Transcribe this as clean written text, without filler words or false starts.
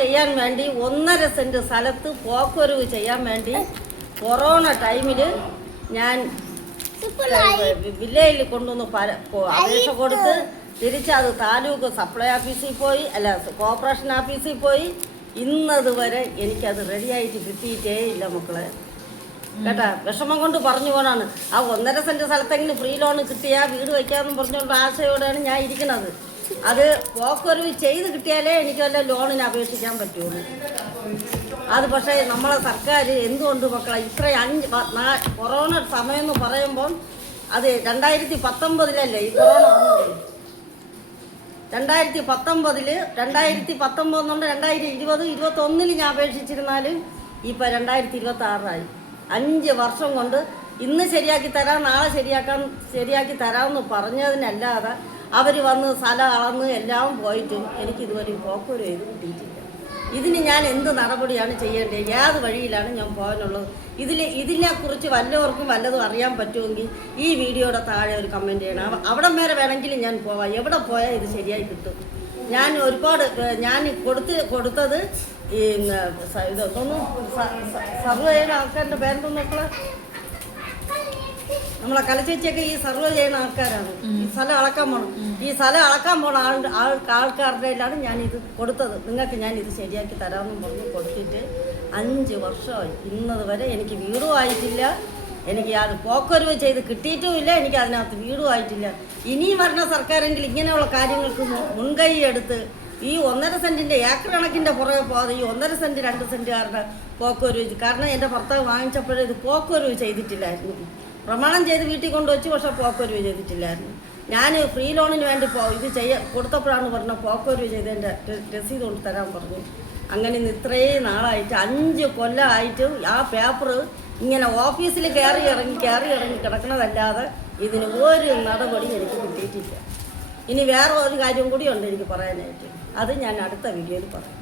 ചെയ്യാൻ വേണ്ടി 1.5 സെന്റ് സ്ഥലത്ത് പോക്കുവരവ് ചെയ്യാൻ വേണ്ടി കൊറോണ ടൈമിൽ ഞാൻ വില്ലേജിൽ കൊണ്ടുവന്ന് അപേക്ഷ കൊടുത്ത് തിരിച്ചത് താലൂക്ക് സപ്ലൈ ഓഫീസിൽ പോയി കോർപ്പറേഷൻ ഓഫീസിൽ പോയി ഇന്നതുവരെ എനിക്കത് റെഡിയായിട്ട് കിട്ടിയിട്ടേ ഇല്ല മക്കളെ. കേട്ടാ, വിഷമം കൊണ്ട് പറഞ്ഞു പോണാണ്. ആ 1.5 സെന്റ് സ്ഥലത്തെങ്കിലും ഫ്രീ ലോൺ കിട്ടിയാൽ വീട് വയ്ക്കാമെന്ന് പറഞ്ഞുകൊണ്ട് ആശയോടെയാണ് ഞാൻ ഇരിക്കുന്നത്. അത് പോക്കുവരവ് ചെയ്ത് കിട്ടിയാലേ എനിക്ക് വല്ല ലോണിന് അപേക്ഷിക്കാൻ പറ്റുള്ളൂ. അത് പക്ഷേ നമ്മളെ സർക്കാർ എന്തുകൊണ്ട് മക്കളെ ഇത്രയും കൊറോണ സമയം എന്ന് പറയുമ്പം അത് 2019 ഈ കൊറോണ വന്നത്. 2019 2021 ഞാൻ അപേക്ഷിച്ചിരുന്നാലും ഇപ്പം 2026 5 വർഷം കൊണ്ട് ഇന്ന് ശരിയാക്കി തരാം, നാളെ ശരിയാക്കി തരാമെന്ന് പറഞ്ഞതിനല്ലാതെ അവർ വന്ന് സ്ഥലം അളന്ന് എല്ലാം പോയിട്ടും എനിക്കിതുവരെ പോക്കുവരവ് ചെയ്ത് കിട്ടിയിട്ടില്ല. ഇതിന് ഞാൻ എന്ത് നടപടിയാണ് ചെയ്യേണ്ടത്? ഏത് വഴിയിലാണ് ഞാൻ പോകാനുള്ളത്? ഇതിനെക്കുറിച്ച് വല്ലവർക്കും വല്ലതും അറിയാൻ പറ്റുമെങ്കിൽ ഈ വീഡിയോയുടെ താഴെ ഒരു കമൻറ്റ് ചെയ്യണം. അവിടം വരെ വേണമെങ്കിലും ഞാൻ പോവാം. എവിടെ പോയാൽ ഇത് ശരിയായി കിട്ടും. ഞാൻ ഒരുപാട് കൊടുത്തത് ഇതൊന്നും സർവേ ചെയ്യുന്ന ആൾക്കാരുടെ പേരെന്തൊന്നും മക്കളെ നമ്മളെ കലച്ചേച്ചിയൊക്കെ ഈ സർവേ ചെയ്യുന്ന ആൾക്കാരാണ്. ഈ സ്ഥലം അളക്കാൻ പോകണം. ഈ സ്ഥലം അളക്കാൻ പോണ ആൾക്കാരുടെ എല്ലാം ഞാനിത് കൊടുത്തത്. നിങ്ങൾക്ക് ഞാനിത് ശരിയാക്കി തരാമെന്ന് പറഞ്ഞ് കൊടുത്തിട്ട് 5 വർഷമായി. ഇന്നത് വരെ എനിക്ക് വീടും ആയിട്ടില്ല. എനിക്ക് അത് പോക്കുവരവ് ചെയ്ത് കിട്ടിയിട്ടുമില്ല. എനിക്ക് അതിനകത്ത് വീടും ആയിട്ടില്ല. ഇനിയും വരുന്ന സർക്കാരെങ്കിൽ ഇങ്ങനെയുള്ള കാര്യങ്ങൾക്ക് മുൻകൈ എടുത്ത് ഈ 1.5 സെന്റിൻ്റെ ഏക്കർ കണക്കിൻ്റെ പുറകെ പോകാതെ ഈ 1.5 സെന്റ് 2 സെന്റുകാരുടെ പോക്കുവരവ്. കാരണം എൻ്റെ ഭർത്താവ് വാങ്ങിച്ചപ്പോഴേ ഇത് പോക്കുവരവ് ചെയ്തിട്ടില്ലായിരുന്നു. പ്രമാണം ചെയ്ത് വീട്ടിൽ കൊണ്ടുവച്ച്, പക്ഷേ പോക്കുവരവ് ചെയ്തിട്ടില്ലായിരുന്നു. ഞാൻ ഫ്രീ ലോണിന് വേണ്ടി ഇത് കൊടുത്തപ്പോഴാണ് പറഞ്ഞത് പോക്കുവരവ് ചെയ്തതിൻ്റെ രസീത് കൊണ്ട് തരാൻ പറഞ്ഞു. അങ്ങനെ ഇത്രയും നാളായിട്ട് 5 കൊല്ലമായിട്ട് ആ പേപ്പർ ഇങ്ങനെ ഓഫീസിൽ കയറി ഇറങ്ങി കിടക്കണതല്ലാതെ ഇതിന് ഒരു നടപടി എനിക്ക് കിട്ടിയിട്ടില്ല. ഇനി വേറെ ഒരു കാര്യം കൂടി ഉണ്ട് എനിക്ക് പറയാനായിട്ട്. അത് ഞാൻ അടുത്ത വീഡിയോയിൽ പറയാം.